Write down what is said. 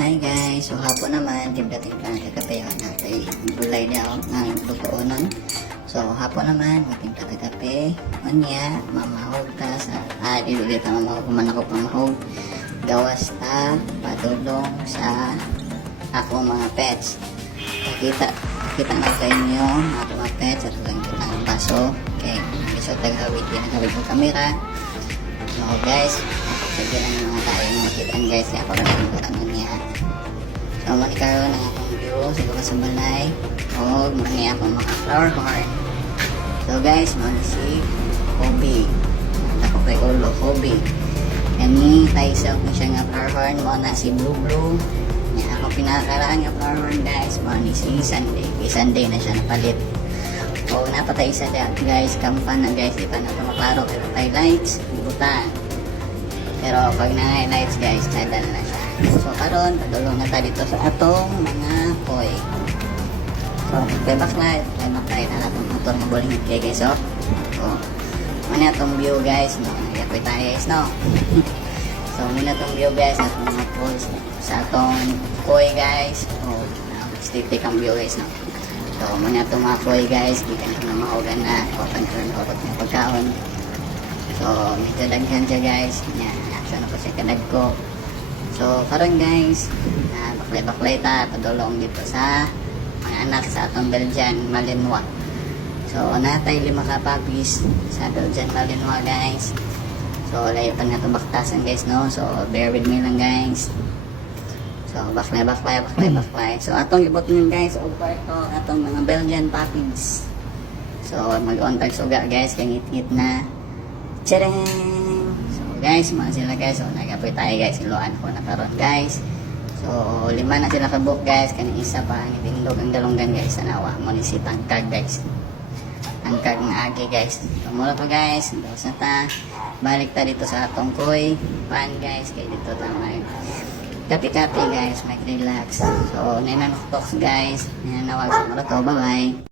Hi guys, so hapon naman, timpla-timpla na kakape yun. Kay bulay niya ako ng lutuonon. So hapon naman, matimpla na kape. Manya, mamahog ta sa, ilulit na mamahog, kumanakop mamahog. Gawas ta, patulong sa ako mga pets. Kita na sa inyo, mga pets, at lang kita ang baso. Okay, so taghawid ko kamera. So guys, sige lang yung mga tayo yung makitaan guys, kaya ako lang yung katangan niya. So manikaroon ang akong view, siguro sa balay, o mani akong mga flower horn. So guys, mani si Hobby, ako kay Olo Hobby. Kani tayo sa akong siya nga flower horn, mo na si Blue Blue. Yan ako pinakaraan nga flower horn guys, mani si Sunday. Sunday na siya napalit. O napatay isa dyan guys, kampan na guys, di pa na ito maklaro, pero tayo lights, ibutan. Pero pag na-highlights guys, sadal na siya. So karon, padulong na tayo dito sa atong mga koi. So, playback na itong motor ng bowling kay guys, oh. So, muna itong view guys, no? Nagapoy tayo guys, no? So, muna itong view guys, atong mga poles sa atong koi guys. Oh, stick ang view guys, no? So, muna itong mga koi guys, di ka na mahugan na, open na pagkaon. So, medyo daghan siya guys. Yan, action ako siya kadag ko. So, karon guys, baklay-baklay ta, padulong dito sa mga anak sa atong Belgian Malinois. So, natay 5 kapapis sa Belgian Malinois guys. So, layo pa na ito baktasan guys, no? So, bear with me lang guys. So, baklay. So, atong ibot nyo guys, o ito, atong mga Belgian puppies. So, mag-on tag suga guys, kaya ngit-ngit na. Tcharing! So guys, mga sila guys. So nagapoy tayo guys. Iluan ko na karon guys. So 5 na sila kabuk guys. Kaning isa pa. Nitindog ang dalunggan guys. Sanawa mo ni si Tangkag guys. Tangkag na agi guys. So mula pa guys. Daos na ta. Balik ta dito sa atong koi. Pan guys. Kaya dito ta mag kapi-kapi guys. Mag relax. So ninanok talks guys. Ninanawag sa mula to. Bye bye.